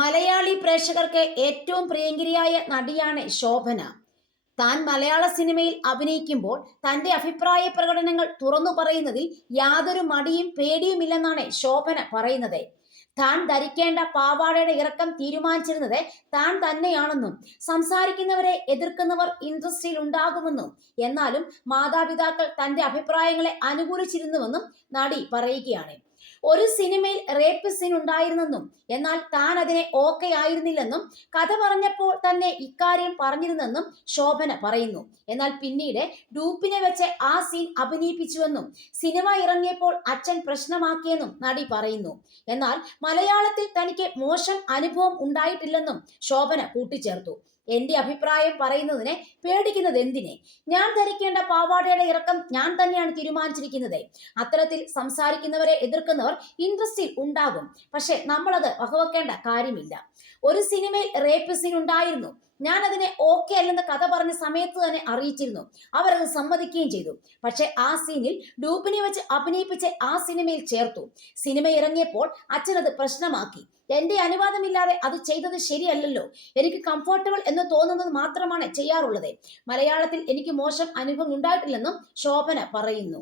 മലയാളി പ്രേക്ഷകർക്ക് ഏറ്റവും പ്രിയങ്കരിയായ നടിയാണ് ശോഭന. താൻ മലയാള സിനിമയിൽ അഭിനയിക്കുമ്പോൾ തന്റെ അഭിപ്രായ പ്രകടനങ്ങൾ തുറന്നു പറയുന്നതിൽ യാതൊരു മടിയും പേടിയുമില്ലെന്നാണ് ശോഭന പറയുന്നത്. താൻ ധരിക്കേണ്ട പാവാടയുടെ ഇറക്കം തീരുമാനിച്ചിരുന്നത് താൻ തന്നെയാണെന്നും സംസാരിക്കുന്നവരെ എതിർക്കുന്നവർ ഇൻഡസ്ട്രിയിൽ ഉണ്ടാകുമെന്നും എന്നാലും മാതാപിതാക്കൾ തന്റെ അഭിപ്രായങ്ങളെ അനുകൂലിച്ചിരുന്നുവെന്നും നടി പറയുകയാണ്. ഒരു സിനിമയിൽ റേപ്പ് സീൻ ഉണ്ടായിരുന്നെന്നും എന്നാൽ താൻ അതിനെ ഓക്കെ ആയിരുന്നില്ലെന്നും കഥ പറഞ്ഞപ്പോൾ തന്നെ ഇക്കാര്യം പറഞ്ഞിരുന്നെന്നും ശോഭന പറയുന്നു. എന്നാൽ പിന്നീട് ഡൂപ്പിനെ വെച്ച് ആ സീൻ അഭിനയിപ്പിച്ചുവെന്നും സിനിമ ഇറങ്ങിയപ്പോൾ അച്ഛൻ പ്രശ്നമാക്കിയെന്നും നടി പറയുന്നു. എന്നാൽ മലയാളത്തിൽ തനിക്ക് മോശം അനുഭവം ഉണ്ടായിട്ടില്ലെന്നും ശോഭന കൂട്ടിച്ചേർത്തു. എന്റെ അഭിപ്രായം പറയുന്നതിനെ പേടിക്കുന്നത് എന്തിനെ? ഞാൻ ധരിക്കേണ്ട പാവാടയുടെ ഇറക്കം ഞാൻ തന്നെയാണ് തീരുമാനിച്ചിരിക്കുന്നത്. അത്തരത്തിൽ സംസാരിക്കുന്നവരെ എതിർക്കുന്നവർ ഇൻട്രസ്റ്റിൽ ഉണ്ടാകും. പക്ഷെ നമ്മളത് വകവെക്കേണ്ട കാര്യമില്ല. ഒരു സിനിമയിൽ റേപ്പ് സീൻ ഉണ്ടായിരുന്നു. ഞാൻ അതിനെ ഓക്കെ അല്ലെന്ന് കഥ പറഞ്ഞ സമയത്ത് തന്നെ അറിയിച്ചിരുന്നു. അവരത് സമ്മതിക്കുകയും ചെയ്തു. പക്ഷെ ആ സീനിൽ ഡൂപ്പിനെ വെച്ച് അഭിനയിപ്പിച്ച് ആ സിനിമയിൽ ചേർത്തു. സിനിമ ഇറങ്ങിയപ്പോൾ അച്ഛനത് പ്രശ്നമാക്കി. എന്റെ അനുവാദമില്ലാതെ അത് ചെയ്തത് ശരിയല്ലല്ലോ. എനിക്ക് കംഫർട്ടബിൾ എന്ന് തോന്നുന്നത് മാത്രമാണ് ചെയ്യാറുള്ളത്. മലയാളത്തിൽ എനിക്ക് മോശം അനുഭവം ഉണ്ടായിട്ടില്ലെന്നും ശോഭന പറയുന്നു.